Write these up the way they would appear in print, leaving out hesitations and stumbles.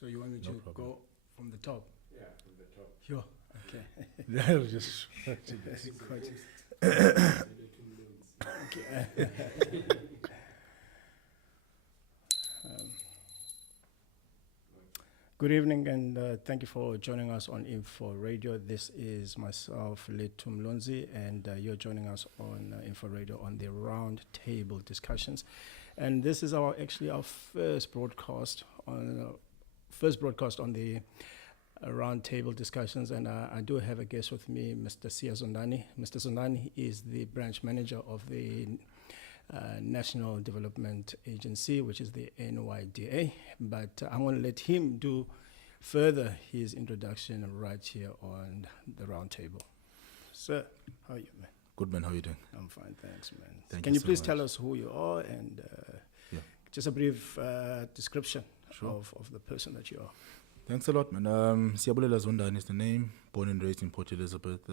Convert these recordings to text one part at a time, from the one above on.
So you want me to go from the top? Yeah, from the top. Sure. Okay. That was just Okay. Good evening, and thank you for joining us on Info Radio. This is myself, Lethu Mlonzi, and you're joining us on Info Radio on the round table discussions. And this is our first broadcast on the round table discussions. And I do have a guest with me, Mr. Siya Zondani. Mr. Zondani is the branch manager of the National Development Agency, which is the NYDA. But I'm going to let him do further his introduction right here on the round table. Sir, how are you, man? good, man. How are you doing? I'm fine, thanks, man. Thank Can you you so please much. tell us who you are and just a brief description Sure. of the person that you are? Thanks a lot, man. Siya Zondani is the name. Born and raised in Port Elizabeth.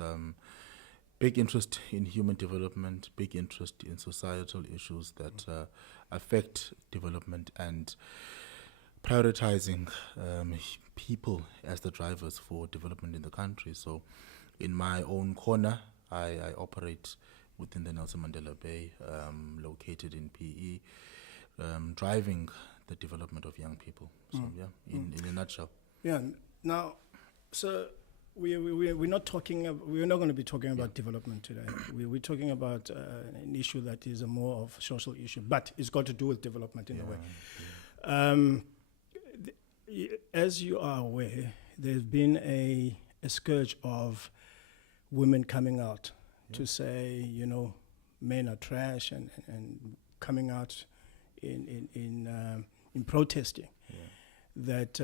Big interest in human development, big interest in societal issues that affect development and prioritizing people as the drivers for development in the country. So in my own corner, I operate within the Nelson Mandela Bay, located in PE, driving the development of young people. So in a nutshell. Yeah. Now, so we're not talking. We're not going to be talking about development today. We're talking about an issue that is a more of a social issue, but it's got to do with development in a way. As you are aware, there's been a scourge of women coming out to say, men are trash, and coming out in protesting that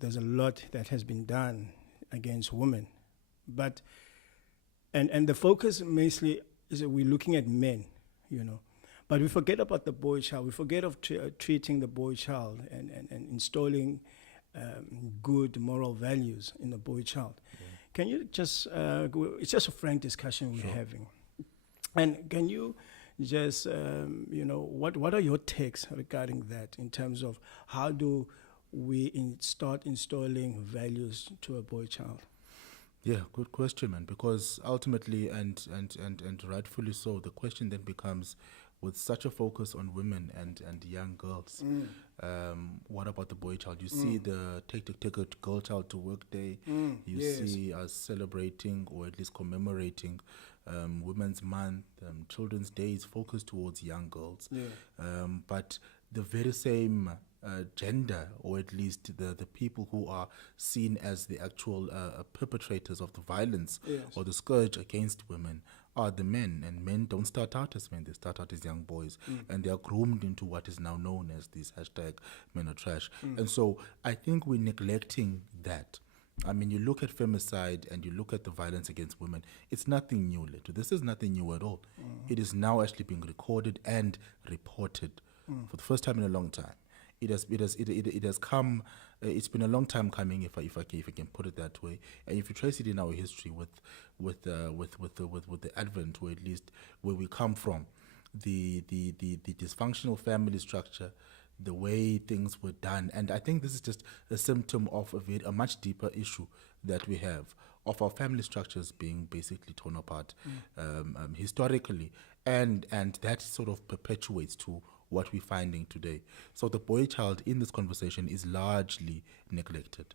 there's a lot that has been done against women, but and the focus mostly is that we're looking at men, but we forget about the boy child. We forget of treating the boy child and installing good moral values in the boy child. Can you just it's just a frank discussion we're having, and can you just what are your takes regarding that in terms of how do we start installing values to a boy child? Yeah, good question, man. Because ultimately, and rightfully so, the question then becomes, with such a focus on women and young girls, what about the boy child? You see the take a girl child to work day. You see us celebrating or at least commemorating Women's Month, Children's Day is focused towards young girls. But the very same gender, or at least the people who are seen as the actual perpetrators of the violence or the scourge against women are the men. And men don't start out as men, they start out as young boys, and they are groomed into what is now known as this hashtag men are trash. And so I think we're neglecting that. I mean, you look at femicide and you look at the violence against women, it's nothing new, Lethu. This is nothing new at all. It is now actually being recorded and reported for the first time in a long time. It has come. It's been a long time coming, if I can put it that way. And if you trace it in our history with the advent, or at least where we come from, the dysfunctional family structure, the way things were done, and I think this is just a symptom of a much deeper issue that we have of our family structures being basically torn apart historically, and that sort of perpetuates to what we're finding today. So the boy child in this conversation is largely neglected.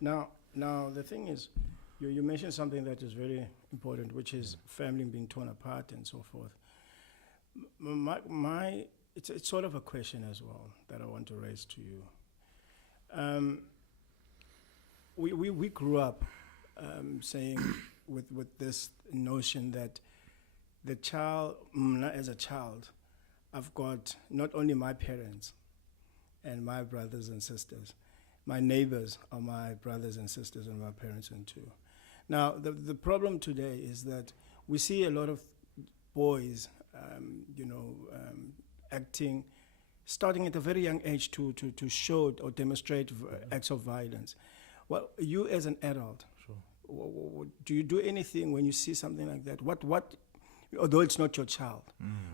Now the thing is, you mentioned something that is very important, which is family being torn apart and so forth. It's sort of a question as well that I want to raise to you. We grew up saying with this notion that the child, as a child, I've got not only my parents and my brothers and sisters, my neighbors are my brothers and sisters and my parents and too. Now, the problem today is that we see a lot of boys, acting, starting at a very young age to show or demonstrate acts of violence. Well, you as an adult, do you do anything when you see something like that? What although it's not your child,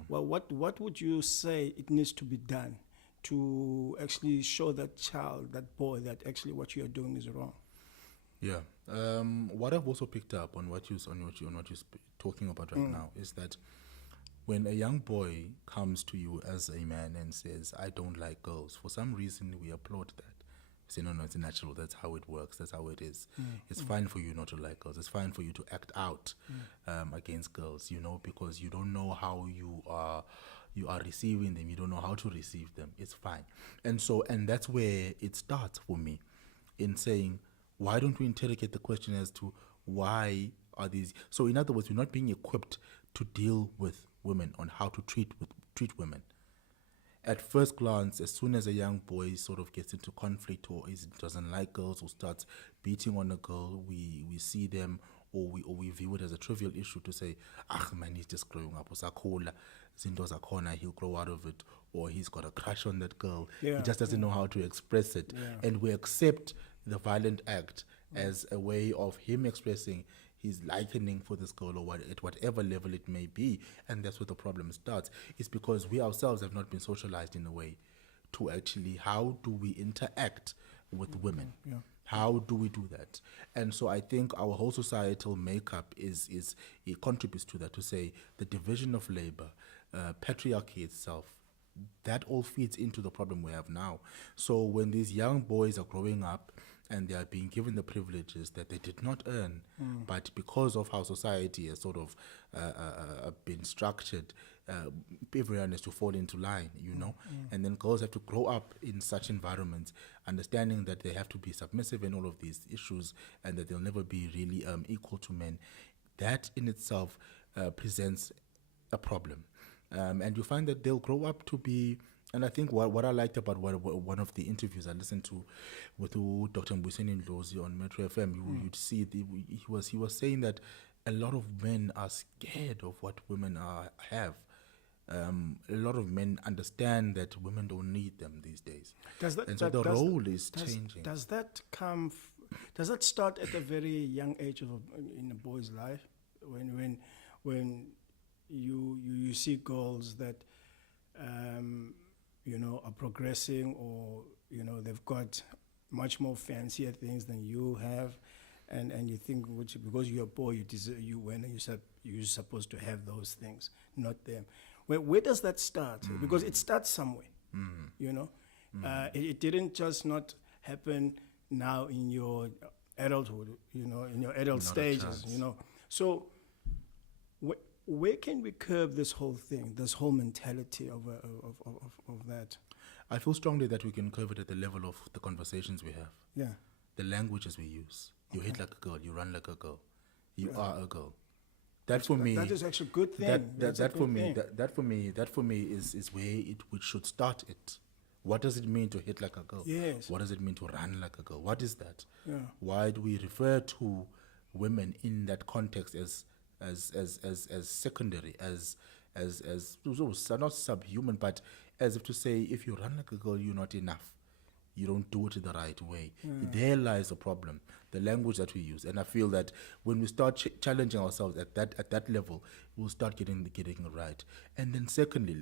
well, what would you say it needs to be done to actually show that child, that boy, that actually what you are doing is wrong. Yeah. What I've also picked up on what you're talking about right now is that when a young boy comes to you as a man and says, "I don't like girls," for some reason we applaud that. We say, no, it's natural. That's how it works. That's how it is. It's fine for you not to like girls. It's fine for you to act out against girls, because you don't know how you are receiving them. You don't know how to receive them. It's fine. And that's where it starts for me in saying, why don't we interrogate the question as to why are these? So in other words, we're not being equipped to deal with women on how to treat women. At first glance, as soon as a young boy sort of gets into conflict or doesn't like girls or starts beating on a girl, we see them or we view it as a trivial issue to say, man, he's just growing up. Usakhula, zinto zakhona, he'll grow out of it. Or he's got a crush on that girl. He just doesn't know how to express it. And we accept the violent act as a way of him expressing his likening for this girl or at whatever level it may be. And that's where the problem starts. It's because we ourselves have not been socialized in a way to actually, how do we interact with women? How do we do that? And so I think our whole societal makeup it contributes to that, to say the division of labor, patriarchy itself, that all feeds into the problem we have now. So when these young boys are growing up and they are being given the privileges that they did not earn, but because of how society has sort of been structured, everyone has to fall into line, and then girls have to grow up in such environments, understanding that they have to be submissive in all of these issues and that they'll never be really equal to men. That in itself presents a problem. And you find that they'll grow up to be, and I think what I liked about one of the interviews I listened to with Dr. Mbuyiseni Ndlozi on Metro FM, you'd see he was saying that a lot of men are scared of what women have. A lot of men understand that women don't need them these days. The role is changing. Does that start at a very young age in a boy's life, when you see girls that are progressing, or they've got much more fancier things than you have, and you think, because you're a boy, you're supposed to have those things, not them. Where does that start? Because it starts somewhere. It didn't just not happen now in your adulthood, in your adult stages, So where can we curb this whole thing, this whole mentality of that? I feel strongly that we can curb it at the level of the conversations we have. Yeah. The languages we use. You hit like a girl, you run like a girl. You are a girl. That for me, that is actually a good thing. That for me is where we should start it. What does it mean to hit like a girl? Yes. What does it mean to run like a girl? What is that? Yeah. Why do we refer to women in that context as secondary, as not subhuman, but as if to say, if you run like a girl, you're not enough. You don't do it the right way. There lies the problem, the language that we use. And I feel that when we start challenging ourselves at that level, we'll start getting it right. And then secondly,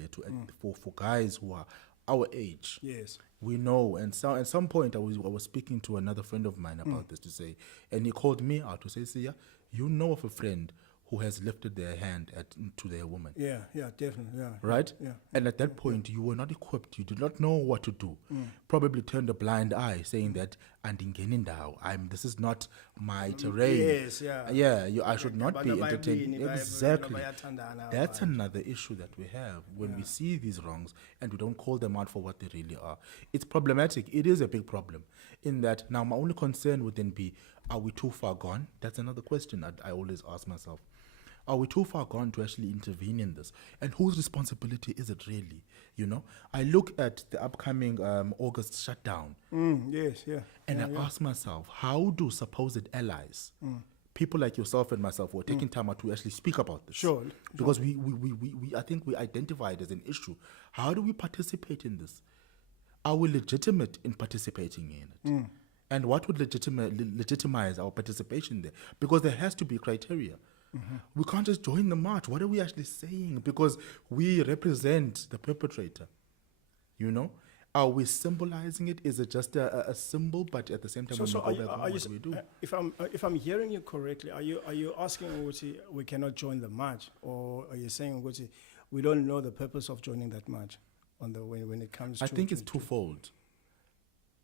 for guys who are our age, yes, we know. And so at some point, I was speaking to another friend of mine about this, to say, and he called me out to say, Siya, you know of a friend who has lifted their hand to their woman. Yeah, definitely, yeah. Right? Yeah. And at that point, you were not equipped. You did not know what to do. Probably turned a blind eye, saying that, this is not my terrain. Yes, yeah. Yeah, I should not be entertained. Exactly. That's another issue that we have when we see these wrongs and we don't call them out for what they really are. It's problematic. It is a big problem. In that, now my only concern would then be, are we too far gone? That's another question I always ask myself. Are we too far gone to actually intervene in this? And whose responsibility is it really? I look at the upcoming August shutdown. Yes, yeah. And I ask myself, how do supposed allies, people like yourself and myself, who are taking time out to actually speak about this? Sure. Because we I think we identify it as an issue. How do we participate in this? Are we legitimate in participating in it? And what would legitimize our participation there? Because there has to be criteria. We can't just join the march. What are we actually saying? Because we represent the perpetrator. Are we symbolizing it? Is it just a symbol, but at the same time, when we go back home, what do we do? If I'm hearing you correctly, are you asking Ukuthi we cannot join the march, or are you saying Ukuthi we don't know the purpose of joining that march when it comes? I think it's twofold.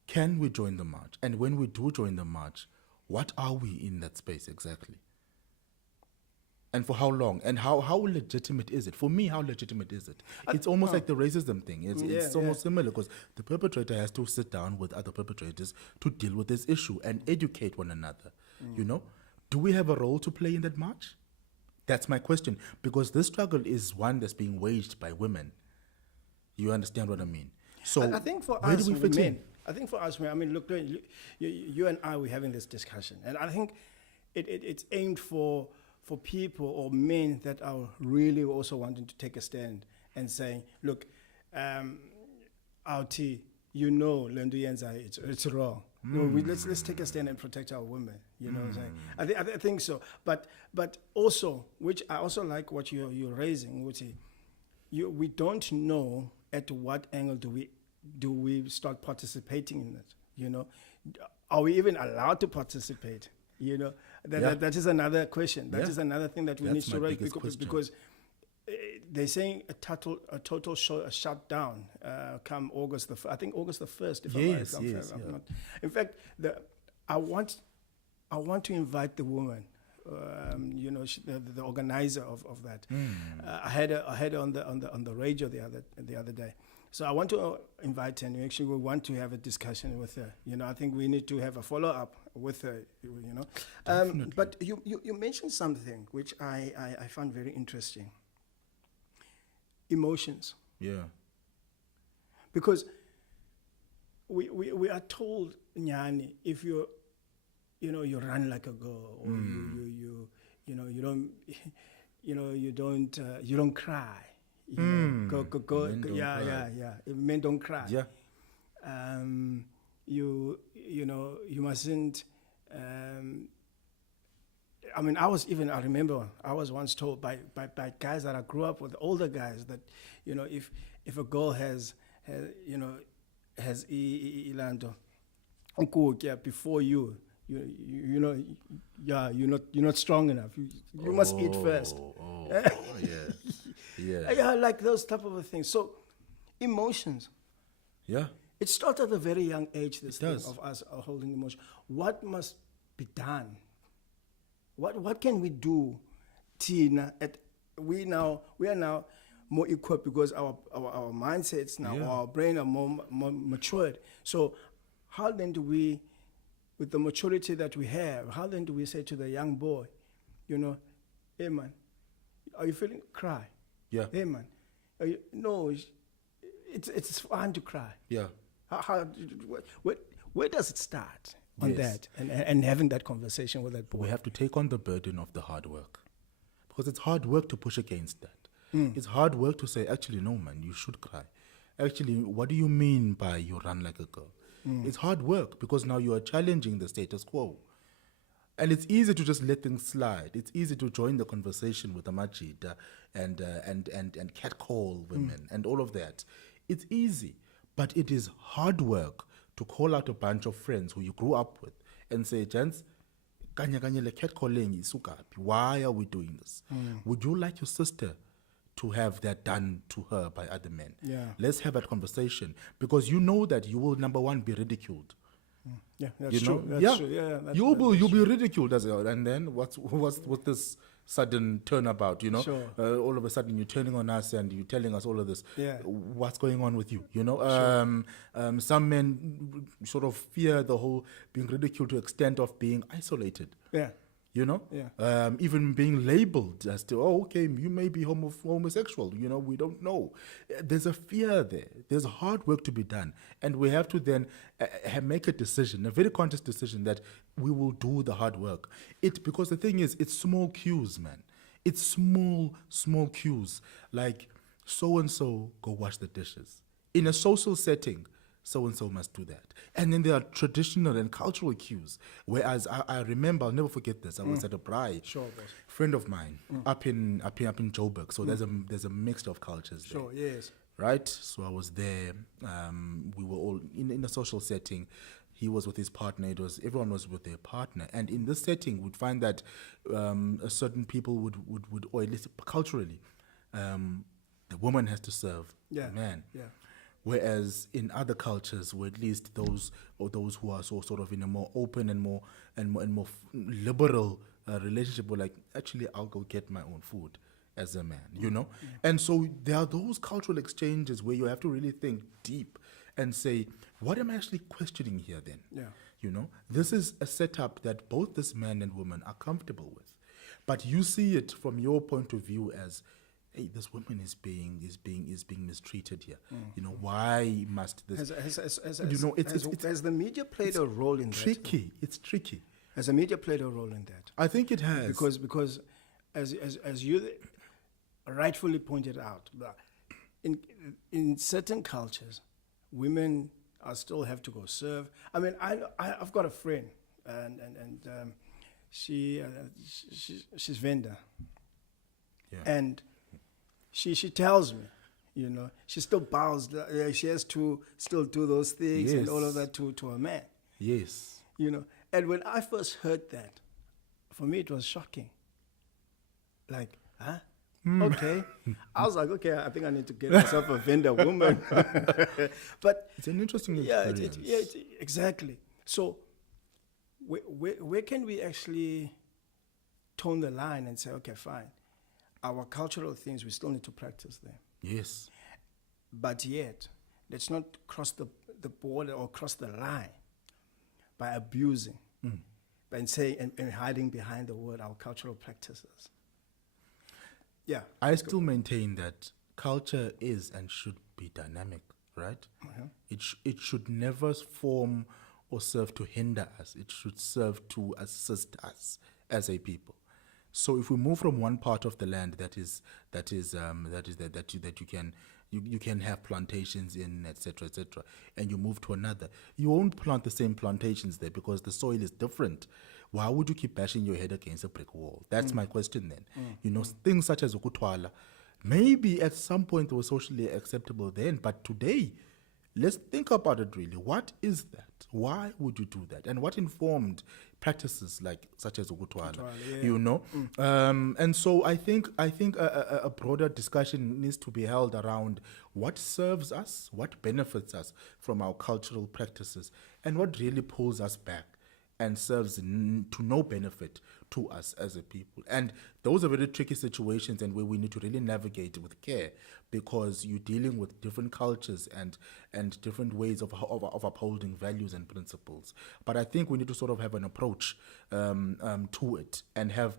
Can we join the march? And when we do join the march, what are we in that space exactly? And for how long? And how legitimate is it? For me, how legitimate is it? It's almost like the racism thing. It's almost similar, because the perpetrator has to sit down with other perpetrators to deal with this issue and educate one another. You know? Do we have a role to play in that march? That's my question. Because this struggle is one that's being waged by women. You understand what I mean? So I think for where us do we fit men, in? I think for us men, I mean, look, you and I, we're having this discussion, and I think it's aimed for people or men that are really also wanting to take a stand and saying, look, Auti, you know, Lendu Yenza, it's wrong. No, let's take a stand and protect our women. You know what I'm saying? I think so. But also, which I also like what you're raising, Uti, we don't know at what angle do we start participating in it. You know, are we even allowed to participate? You know, that is another question. That is another thing that we need to raise, because they're saying a total shutdown come August I think August the 1st. If I'm not. In fact, I want to invite the woman. You know, the organizer of that. I had her on the radio the other day. So I want to invite her, and actually we want to have a discussion with her. You know, I think we need to have a follow-up with her, you know. But you mentioned something which I found very interesting. Emotions. Yeah. Because we are told, Nyani, if you run like a girl, or you don't cry. You know, go. Men don't cry. Yeah. You mustn't. I mean, I remember I was once told by guys that I grew up with, older guys, that, you know, if a girl has ilando before you know, you're not strong enough. You must eat first. Yeah, like those type of things. So, emotions. Yeah. It starts at a very young age, this thing does. of us holding emotion. What must be done? What can we do, Tina? We are now more equipped, because our mindsets now, our brain are more matured. So how then do we, with the maturity that we have, how then do we say to the young boy, you know, hey man, are you feeling? Cry. Yeah. Hey man, no, it's fine to cry. Yeah. Where does it start on that? And having that conversation with that boy. We have to take on the burden of the hard work, because it's hard work to push against that. It's hard work to say, actually, no, man, you should cry. Actually, what do you mean by you run like a girl? It's hard work, because now you are challenging the status quo. And it's easy to just let things slide. It's easy to join the conversation with Amajida and catcall women and all of that. It's easy, but it is hard work to call out a bunch of friends who you grew up with and say, gents, kanye le catcalling isukapi. Why are we doing this? Would you like your sister to have that done to her by other men? Yeah. Let's have that conversation, because you know that you will, number one, be ridiculed. Yeah, that's true. True. Yeah, you'll be ridiculed as well. And then what's this sudden turnabout? You know, Sure. All of a sudden you're turning on us and you're telling us all of this. Yeah. What's going on with you? You know, some men sort of fear the whole being ridiculed to the extent of being isolated. Yeah. You know, even being labeled as to, okay, you may be homosexual. You know, we don't know. There's a fear there. There's hard work to be done, and we have to then make a decision, a very conscious decision, that we will do the hard work. Because the thing is, it's small cues, man. It's small cues, like so and so go wash the dishes in a social setting. So-and-so must do that. And then there are traditional and cultural cues. Whereas I remember, I'll never forget this, I was at a braai. Sure, boss. Friend of mine up in Joburg. So there's a mix of cultures there. Sure, yes. right? So I was there. We were all in a social setting. He was with his partner. Everyone was with their partner. And in this setting, we'd find that certain people would, or at least culturally, the woman has to serve Yeah. the man. Yeah. Whereas in other cultures, where at least those who are sort of in a more open and more liberal relationship were like, actually, I'll go get my own food as a man, you know? And so there are those cultural exchanges where you have to really think deep and say, what am I actually questioning here then? Yeah. You know, this is a setup that both this man and woman are comfortable with. But you see it from your point of view as, hey, this woman is being mistreated here. You know, why must this? Has the media played a role in tricky. that? It's tricky. Has the media played a role in that? I think it has. Because as you rightfully pointed out, in certain cultures, women still have to go serve. I mean, I've got a friend, and she's vendor, Yeah. and she tells me, you know, she still bows. She has to still do those things and all of that to a man. Yes. You know, and when I first heard that, for me it was shocking. Like, huh? Okay. I was like, okay, I think I need to get myself a vendor woman. But It's an interesting yeah, experience. exactly. So where can we actually tone the line and say, okay, fine, our cultural things, we still need to practice them. Yes. But yet, let's not cross the border or cross the line by abusing, by saying and hiding behind the word our cultural practices. Yeah. I still maintain that culture is and should be dynamic, right? It should never form or serve to hinder us. It should serve to assist us as a people. So if we move from one part of the land that you can have plantations in, etc., and you move to another, you won't plant the same plantations there because the soil is different. Why would you keep bashing your head against a brick wall? That's my question then. You know, things such as ukutwala, maybe at some point they were socially acceptable then, but today, let's think about it really. What is that? Why would you do that? And what informed practices such as ukutwala? You know, and so I think a broader discussion needs to be held around what serves us, what benefits us from our cultural practices, and what really pulls us back and serves to no benefit to us as a people. And those are very tricky situations and where we need to really navigate with care, because you're dealing with different cultures and different ways of upholding values and principles. But I think we need to sort of have an approach to it and have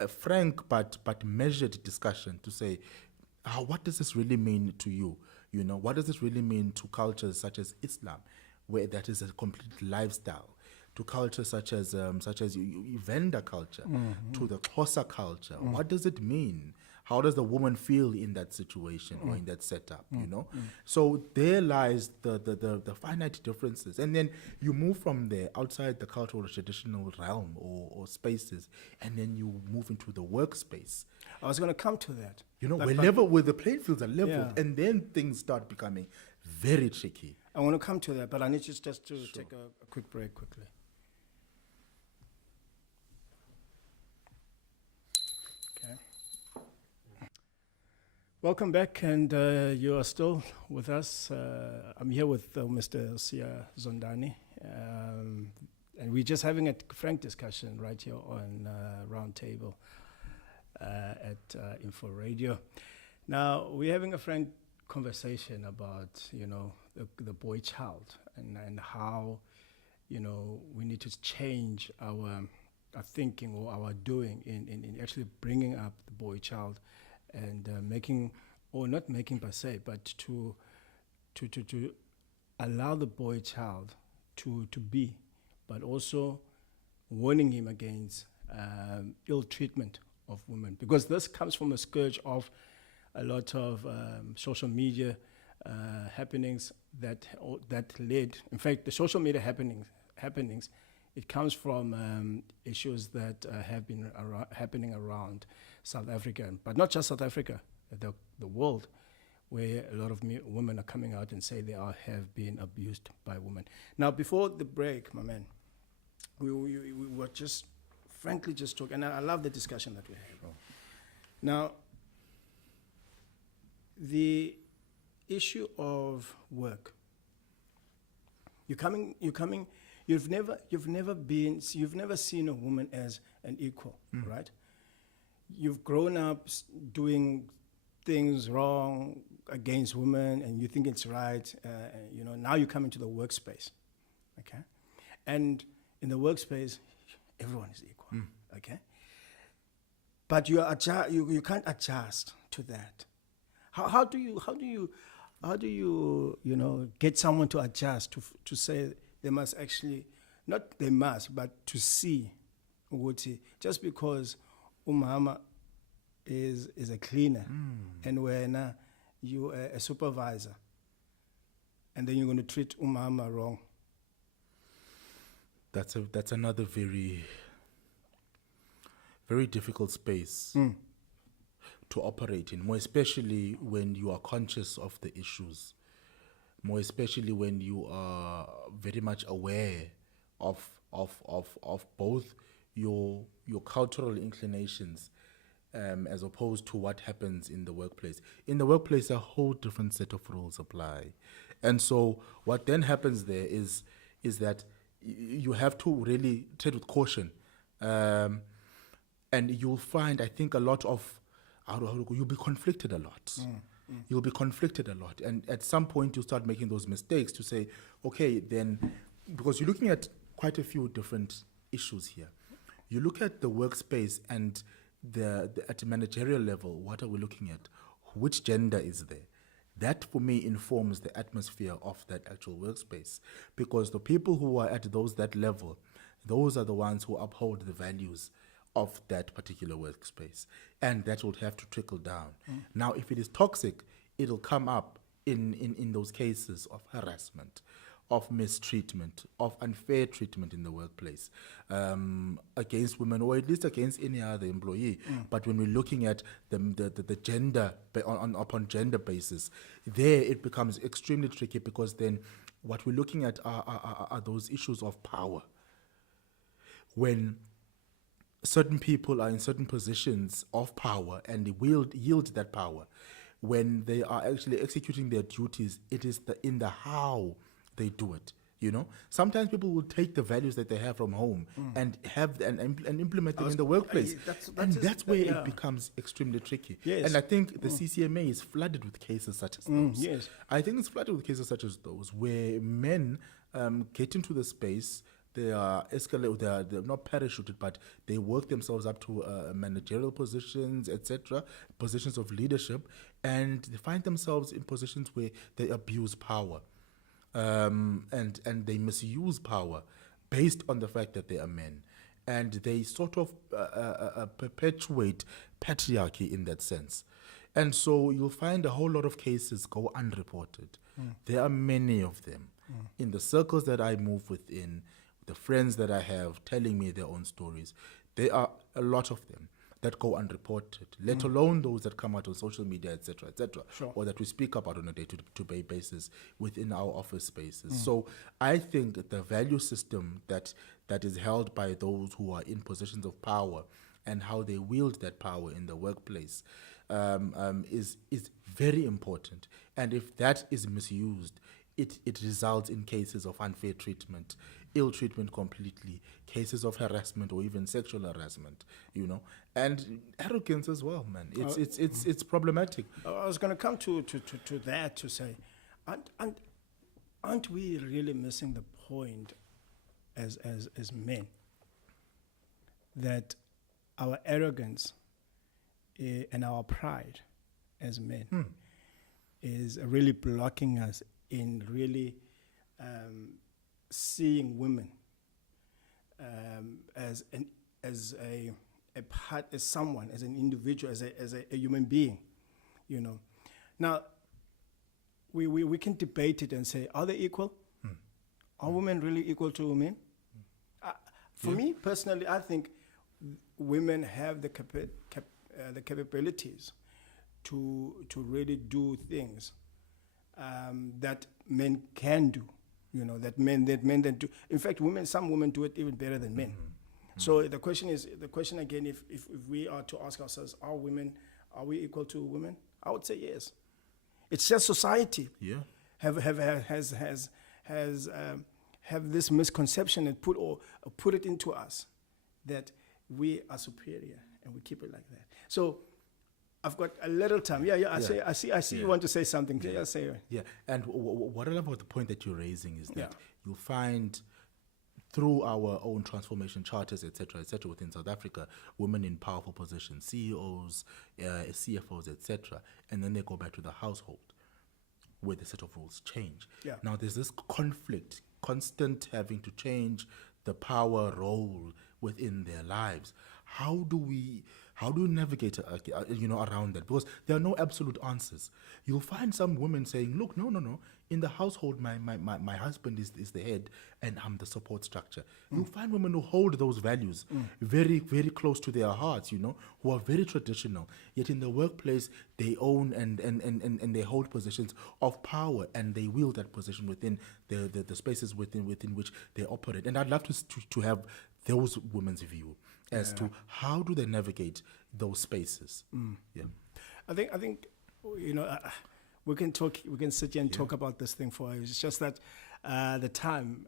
a frank but measured discussion to say, what does this really mean to you? You know, what does this really mean to cultures such as Islam, where that is a complete lifestyle? To culture such as Venda culture, to the Xhosa culture. What does it mean? How does the woman feel in that situation or in that setup, you know? So there lies the finite differences. And then you move from there outside the cultural traditional realm or spaces, and then you move into the workspace. I was going to come to that. You know, where the playing fields are leveled, and then things start becoming very tricky. I want to come to that, but I need just to take a quick break quickly. Welcome back, and you are still with us. I'm here with Mr. Siya Zondani, and we're just having a frank discussion right here on Roundtable at Info Radio. Now, we're having a frank conversation about, you know, the boy child and how, you know, we need to change our thinking or our doing in actually bringing up the boy child and making, or not making per se, but to allow the boy child to be, but also warning him against ill treatment of women, because this comes from a scourge of a lot of social media happenings that led. In fact, the social media happenings, it comes from issues that have been happening around South Africa, but not just South Africa, the world, where a lot of women are coming out and say they have been abused by women. Now, before the break, my man, we were just, frankly, just talking, and I love the discussion that we had. Now, the issue of work. You've never seen a woman as an equal, right? You've grown up doing things wrong against women, and you think it's right. Now you come into the workspace, okay? And in the workspace, everyone is equal, okay? But you can't adjust to that. How do you get someone to adjust to say they must actually, not they must, but to see ukuthi just because umama is a cleaner and wena you a supervisor, and then you're going to treat umama wrong. That's another very, very difficult space to operate in, more especially when you are conscious of the issues, more especially when you are very much aware of both your cultural inclinations as opposed to what happens in the workplace. In the workplace, a whole different set of rules apply. And so what then happens there is that you have to really tread with caution. And you'll find, I think, a lot of, you'll be conflicted a lot. You'll be conflicted a lot. And at some point, you start making those mistakes to say, okay, then, because you're looking at quite a few different issues here. You look at the workspace and at the managerial level, what are we looking at? Which gender is there? That, for me, informs the atmosphere of that actual workspace. Because the people who are at that level, those are the ones who uphold the values of that particular workspace. And that will have to trickle down. Now, if it is toxic, it'll come up in those cases of harassment, of mistreatment, of unfair treatment in the workplace against women, or at least against any other employee. But when we're looking at the gender, upon gender basis, there it becomes extremely tricky, because then what we're looking at are those issues of power. When certain people are in certain positions of power and they yield that power, when they are actually executing their duties, it is in the how they do it. Sometimes people will take the values that they have from home and implement them in the workplace. That's where it becomes extremely tricky. Yes. And I think the CCMA is flooded with cases such as those. Yes. I think it's flooded with cases such as those where men get into the space. They are escalated. They're not parachuted, but they work themselves up to managerial positions, etc., positions of leadership, and they find themselves in positions where they abuse power, and they misuse power based on the fact that they are men, and they sort of perpetuate patriarchy in that sense. And so you'll find a whole lot of cases go unreported. There are many of them in the circles that I move within. The friends that I have telling me their own stories, there are a lot of them that go unreported, let alone those that come out on social media, etc., Sure. or that we speak about on a day-to-day basis within our office spaces. So I think the value system that is held by those who are in positions of power and how they wield that power in the workplace is very important. And if that is misused, it results in cases of unfair treatment, ill treatment completely, cases of harassment or even sexual harassment, and arrogance as well, man. It's problematic. I was going to come to that to say, aren't we really missing the point as men, that our arrogance and our pride as men is really blocking us in really seeing women as a part, as someone, as an individual, as a human being, Now, we can debate it and say, are they equal? Are women really equal to men? For me personally, I think women have the capabilities to really do things that men can do. You know, that men that do. In fact, some women do it even better than men. So the question again, if we are to ask ourselves, are we equal to women? I would say yes. It's just society have this misconception and put it into us that we are superior, and we keep it like that. So I've got a little time. I see. You want to say something? Yeah, say it. Yeah, and what I love about the point that you're raising is that you'll find through our own transformation charters, etc., within South Africa, women in powerful positions, CEOs, CFOs, etc., and then they go back to the household where the set of rules change. Yeah. Now there's this conflict, constant having to change the power role within their lives. How do we navigate around that? Because there are no absolute answers. You'll find some women saying, look, no, in the household my husband is the head and I'm the support structure. You'll find women who hold those values very, very close to their hearts, who are very traditional, yet in the workplace they own and they hold positions of power, and they wield that position within the spaces within which they operate. And I'd love to have those women's view as to how do they navigate those spaces. Yeah, I think we can sit here and talk about this thing for hours. It's just that the time,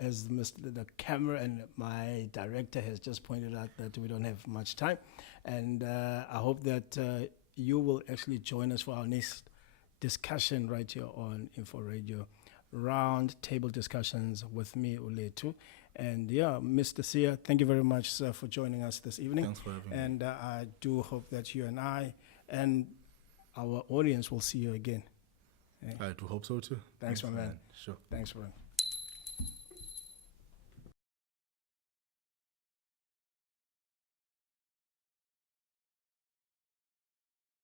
as the camera and my director has just pointed out, that we don't have much time, and I hope that you will actually join us for our next discussion right here on Info Radio, round table discussions with me, Lethu. And Mr. Siya, thank you very much, sir, for joining us this evening. Thanks for having me. And I do hope that you and I and our audience will see you again. I do hope so too. Thanks, my man. Sure. Thanks, man.